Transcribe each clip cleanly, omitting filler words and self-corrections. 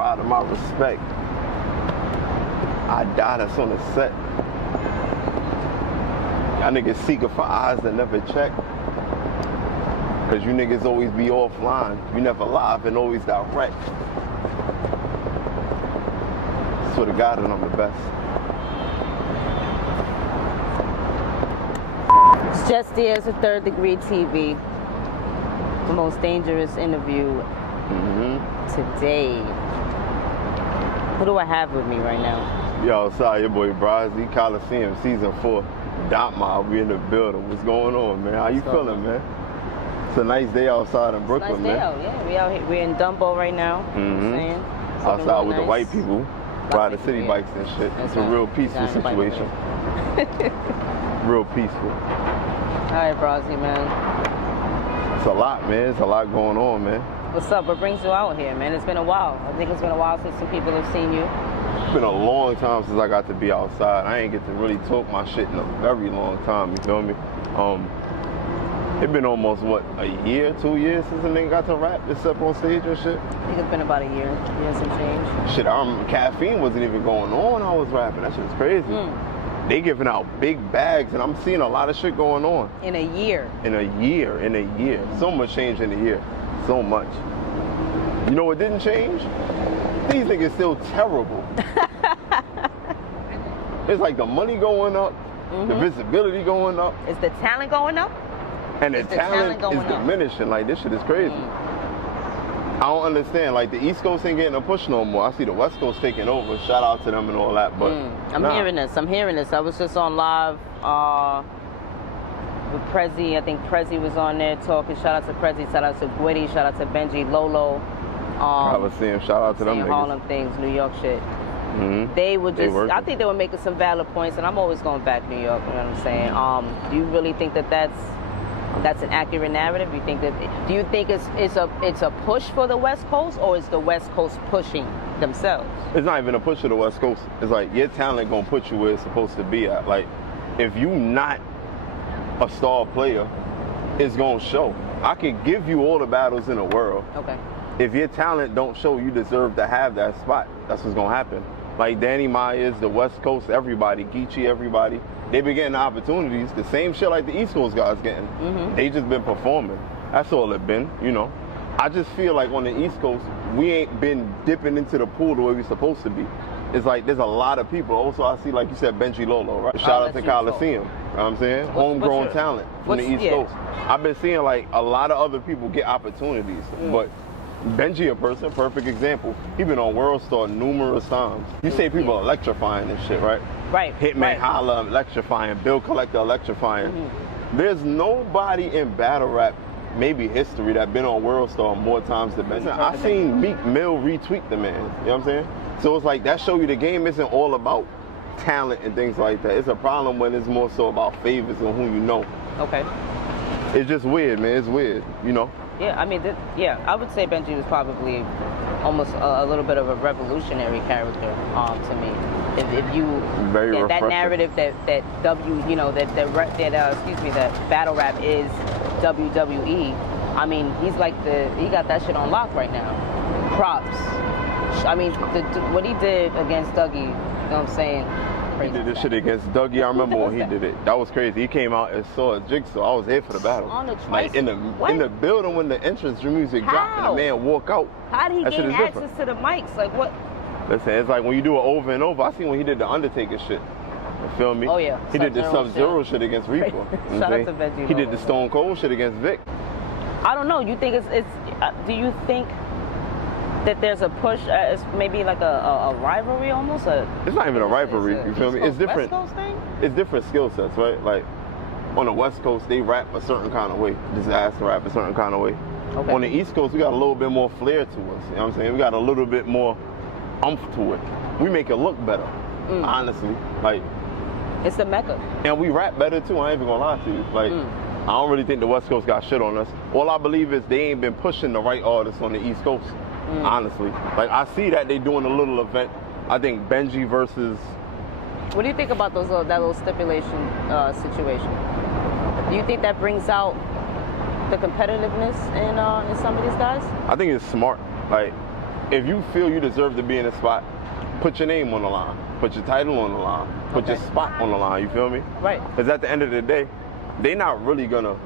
pride of my respect. I die, that's on the set. Y'all niggas seeking for eyes that never check. Cause you niggas always be offline. You never live and always direct. Swear to God that I'm the best. It's Just Ears of Third Degree TV. The most dangerous interview today. Who do I have with me right now? Yo, sorry, your boy Brasi, Coliseum, Season 4. Dot Mob, we in the building. What's going on, man? How you feeling, man? It's a nice day outside in Brooklyn, man. Out, yeah. We out here. We're in Dumbo right now. You know what I'm saying? Outside with the white people, riding city bikes and shit. It's a real peaceful situation. Real peaceful. All right, Brasi, man. It's a lot, man. It's a lot going on, man. What's up? What brings you out here, man? It's been a while. I think it's been a while since some people have seen you. It's been a long time since I got to be outside. I ain't get to really talk my shit in a very long time, you feel me? It been almost, what, a year, 2 years since a nigga got to rap and step on stage and shit? I think it's been about a year and some change. Shit, I remember Caffeine wasn't even going on when I was rapping. That shit was crazy. They giving out big bags, and I'm seeing a lot of shit going on. In a year? In a year. So much change in a year. So much. You know what didn't change? These niggas still terrible. It's like the money going up, the visibility going up. Is the talent going up? And the talent is diminishing. Like, this shit is crazy. I don't understand. Like, the East Coast ain't getting a push no more. I see the West Coast taking over. Shout out to them and all that, but I'm hearing this. I was just on live with Prezi. I think Prezi was on there talking. Shout out to Prezi. Shout out to Gwitty. Shout out to Benji, Lolo. I was seeing. Shout out to them niggas. Harlem things, New York shit. They were just, I think they were making some valid points, and I'm always going back New York, you know what I'm saying? Do you really think that that's an accurate narrative? Do you think it's a push for the West Coast, or is the West Coast pushing themselves? It's not even a push for the West Coast. It's like your talent gonna put you where it's supposed to be at. Like, if you not a star player, it's gonna show. I can give you all the battles in the world. Okay. If your talent don't show you deserve to have that spot, that's what's gonna happen. Like Danny Myers, the West Coast, everybody, Geechee, everybody, they been getting opportunities, the same shit like the East Coast guys getting. They just been performing. That's all it been, you know. I just feel like on the East Coast, we ain't been dipping into the pool the way we supposed to be. It's like there's a lot of people. Also, I see, like you said, Benji Lolo, right? Shout out to Coliseum. You know what I'm saying? Homegrown talent from the East Coast. I've been seeing like a lot of other people get opportunities, but Benji, a person, perfect example. He been on World Star numerous times. You say people electrifying and shit, right? Right. Hitman Holla electrifying, Bill Collector electrifying. There's nobody in battle rap, maybe history, that been on World Star more times than Benji. I seen Meek Mill retweet the man. You know what I'm saying? So it's like that show you the game isn't all about talent and things like that. It's a problem when it's more so about favors and who you know. Okay. It's just weird, man. It's weird, you know? Yeah, I mean, I would say Benji was probably almost a little bit of a revolutionary character to me. If you that narrative that battle rap is WWE. I mean, he's like he got that shit on lock right now. Props. I mean, what he did against Dougie, you know what I'm saying? He did this shit against Dougie. I remember when he did it. That was crazy. He came out and saw a Jigsaw. I was here for the battle. On the like in the building when the entrance music dropped and the man walk out. How did he gain access to the mics? Like what? Listen, it's like when you do it over and over. I seen when he did the Undertaker shit. You feel me? Oh yeah. He did the Sub-Zero shit against Reaper. Shout out to Benji. He did the Stone Cold shit against Vic. I don't know. You think do you think that there's a push, it's maybe like a rivalry almost? It's not even a rivalry, you feel me? It's different. West Coast thing? It's different skill sets, right? Like, on the West Coast, they rap a certain kind of way. Disaster rap a certain kind of way. Okay. On the East Coast, we got a little bit more flair to us, you know what I'm saying? We got a little bit more oomph to it. We make it look better, honestly. Like, it's the Mecca. And we rap better too, I ain't even gonna lie to you. Like, I don't really think the West Coast got shit on us. All I believe is they ain't been pushing the right artists on the East Coast. Honestly, like I see that they doing a little event. I think Benji versus. What do you think about that little stipulation situation? Do you think that brings out the competitiveness in some of these guys? I think it's smart. Like if you feel you deserve to be in a spot, put your name on the line, put your title on the line, put your spot on the line, you feel me? Right. Because at the end of the day, they're not really gonna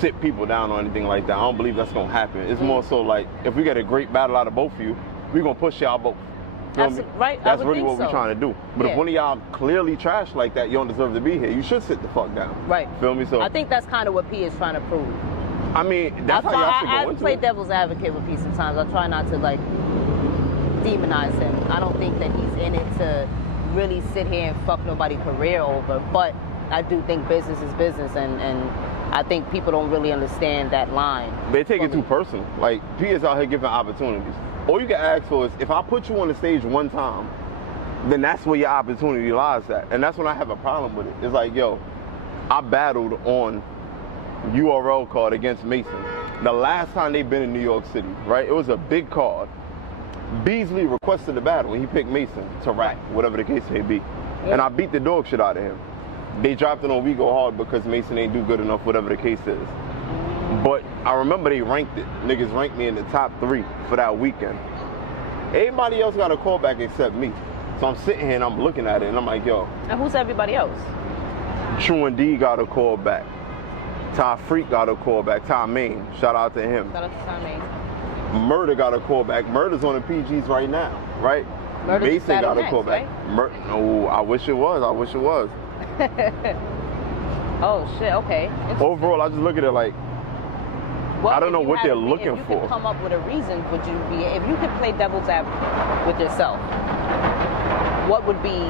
sit people down or anything like that. I don't believe that's gonna happen. It's more so like, if we get a great battle out of both of you, we're gonna push y'all both. Feel me? Right. That's really what we're trying to do. But if one of y'all clearly trash like that, you don't deserve to be here, you should sit the fuck down. Right. Feel me? So I think that's kind of what P is trying to prove. I mean, that's how y'all should go into it. I play devil's advocate with P sometimes. I try not to like demonize him. I don't think that he's in it to really sit here and fuck nobody's career over. But I do think business is business, and I think people don't really understand that line. They take it too personal. Like, P is out here giving opportunities. All you can ask for is, if I put you on the stage one time, then that's where your opportunity lies at. And that's when I have a problem with it. It's like, yo, I battled on URL card against Mason. The last time they've been in New York City, right? It was a big card. Beasley requested the battle, and he picked Mason to rap, whatever the case may be. Yeah. And I beat the dog shit out of him. They dropped it on We Go Hard because Mason ain't do good enough, whatever the case is. But I remember they ranked it. Niggas ranked me in the top 3 for that weekend. Everybody else got a callback except me. So I'm sitting here and I'm looking at it and I'm like, yo. And who's everybody else? True and D got a callback. Ty Freak got a callback. Ty Main, shout out to him. Shout out to Ty Main. Murder got a callback. Murder's on the PGs right now, right? Murder's Mason got a callback. Right? No, I wish it was. I wish it was. Oh shit. Okay. Overall, I just look at it like, I don't know what they're looking for. If you could come up with a reason, would you be? If you could play devil's advocate with yourself, what would be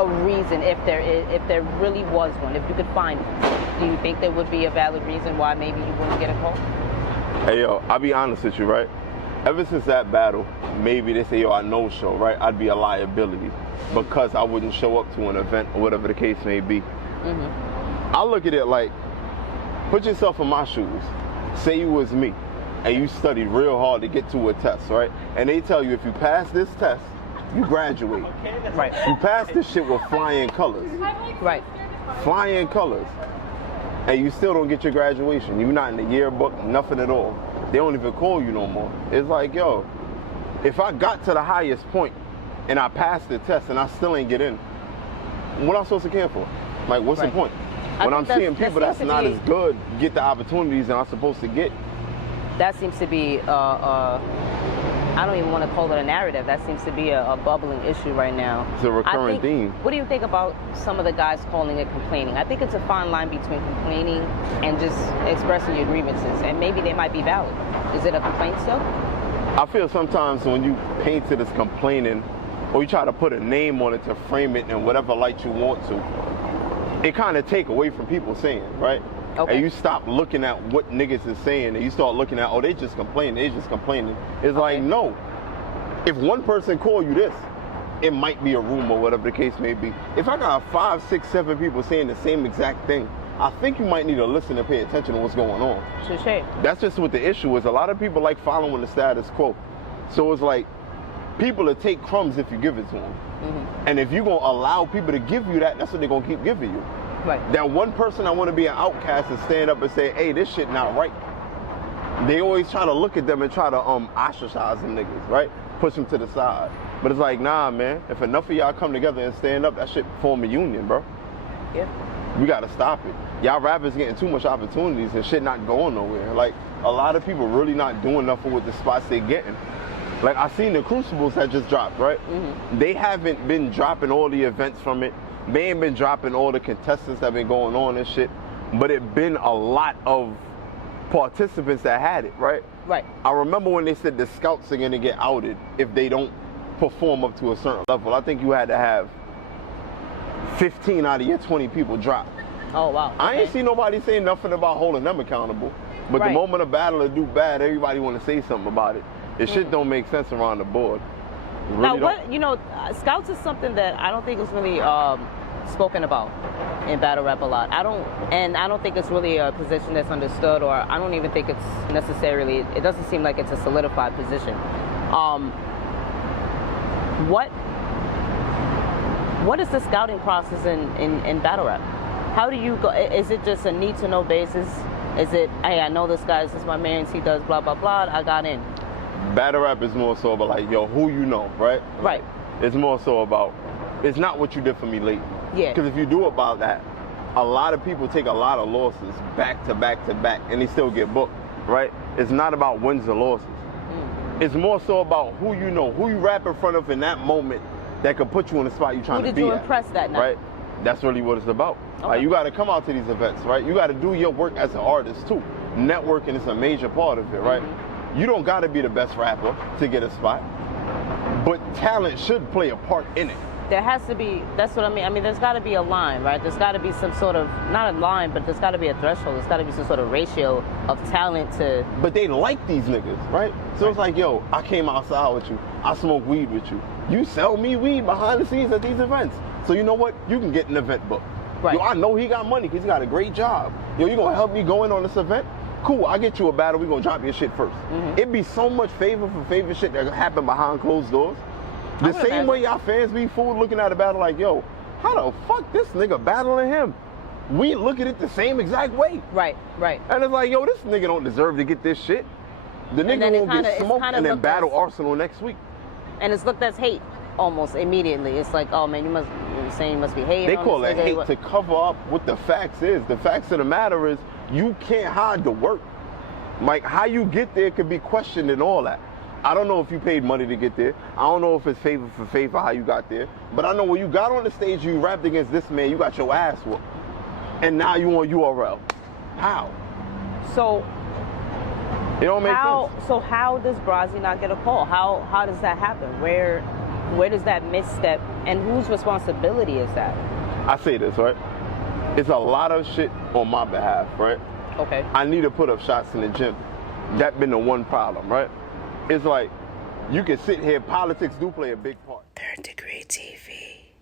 a reason, if there really was one, if you could find it? Do you think there would be a valid reason why maybe you wouldn't get a call? Hey yo, I'll be honest with you, right? Ever since that battle, maybe they say, yo, I no show, right? I'd be a liability because I wouldn't show up to an event or whatever the case may be. I look at it like, put yourself in my shoes. Say you was me and you studied real hard to get to a test, right? And they tell you, if you pass this test, you graduate. Right. You pass this shit with flying colors. Right. Flying colors. And you still don't get your graduation. You're not in the yearbook, nothing at all. They don't even call you no more. It's like, yo, if I got to the highest point and I passed the test and I still ain't get in, what am I supposed to care for? Like, what's the point? When I'm seeing people that's not as good get the opportunities that I'm supposed to get. That seems to be, I don't even want to call it a narrative. That seems to be a bubbling issue right now. It's a recurring theme. What do you think about some of the guys calling it complaining? I think it's a fine line between complaining and just expressing your grievances, and maybe they might be valid. Is it a complaint still? I feel sometimes when you paint it as complaining, or you try to put a name on it to frame it in whatever light you want to, it kind of take away from people saying, right? Okay. And you stop looking at what niggas is saying and you start looking at, oh, they just complaining, they just complaining. It's like, no. If one person call you this, it might be a rumor, whatever the case may be. If I got 5, 6, 7 people saying the same exact thing, I think you might need to listen and pay attention to what's going on. Touché. That's just what the issue is. A lot of people like following the status quo. So it's like, people will take crumbs if you give it to them. And if you're going to allow people to give you that, that's what they're going to keep giving you. Right. That one person I want to be an outcast and stand up and say, hey, this shit not right. They always try to look at them and try to ostracize them niggas, right? Push them to the side. But it's like, nah, man, if enough of y'all come together and stand up, that shit form a union, bro. Yeah. We got to stop it. Y'all rappers getting too much opportunities and shit not going nowhere. Like, a lot of people really not doing nothing with the spots they getting. Like, I seen the Crucibles that just dropped, right? They haven't been dropping all the events from it. They ain't been dropping all the contestants that been going on and shit. But it been a lot of participants that had it, right? Right. I remember when they said the scouts are gonna get outed if they don't perform up to a certain level. I think you had to have 15 out of your 20 people drop. Oh, wow. Okay. I ain't see nobody saying nothing about holding them accountable. But the moment a battler do bad, everybody want to say something about it. This shit don't make sense around the board. Really now, what, you know, scouts is something that I don't think is really spoken about in battle rap a lot. I don't think it's really a position that's understood, or I don't even think it's necessarily, it doesn't seem like it's a solidified position. What is the scouting process in battle rap? How do you go? Is it just a need to know basis? Is it, hey, I know this guy, this is my man, he does blah, blah, blah, I got in? Battlerap is more so about like, yo, who you know, right? Right. It's more so about, it's not what you did for me late. Yeah. Because if you do about that, a lot of people take a lot of losses back to back to back and they still get booked, right? It's not about wins or losses. It's more so about who you know, who you rap in front of in that moment that could put you in the spot you're trying to be at. Who did you impress that night? Right? That's really what it's about. Okay. Like, you got to come out to these events, right? You got to do your work as an artist too. Networking is a major part of it, right? You don't got to be the best rapper to get a spot, but talent should play a part in it. There has to be, that's what I mean. I mean, there's got to be a line, right? There's got to be some sort of, not a line, but there's got to be a threshold. There's got to be some sort of ratio of talent to... But they like these niggas, right? So it's like, yo, I came outside with you. I smoke weed with you. You sell me weed behind the scenes at these events. So you know what? You can get an event booked. Right. Yo, I know he got money because he got a great job. Yo, you gonna help me go in on this event? Cool, I'll get you a battle. We gonna drop your shit first. It'd be so much favor for favor shit that happen behind closed doors. The same way y'all fans be fooled looking at a battle like, yo, how the fuck this nigga battling him? We look at it the same exact way. Right, right. And it's like, yo, this nigga don't deserve to get this shit. The nigga won't get smoked and then battle Arsenal next week. And it's looked as hate almost immediately. It's like, oh man, you're saying you must be hating. They call it hate to cover up what the facts is. The facts of the matter is you can't hide the work. Like, how you get there could be questioned and all that. I don't know if you paid money to get there. I don't know if it's favor for favor how you got there. But I know when you got on the stage, you rapped against this man, you got your ass whooped. And now you on URL. How? So it don't make sense. So how does Brasi not get a call? How does that happen? Where does that misstep and whose responsibility is that? I say this, right? It's a lot of shit on my behalf, right? Okay. I need to put up shots in the gym. That been the one problem, right? It's like, you can sit here, politics do play a big part. Third Degree TV.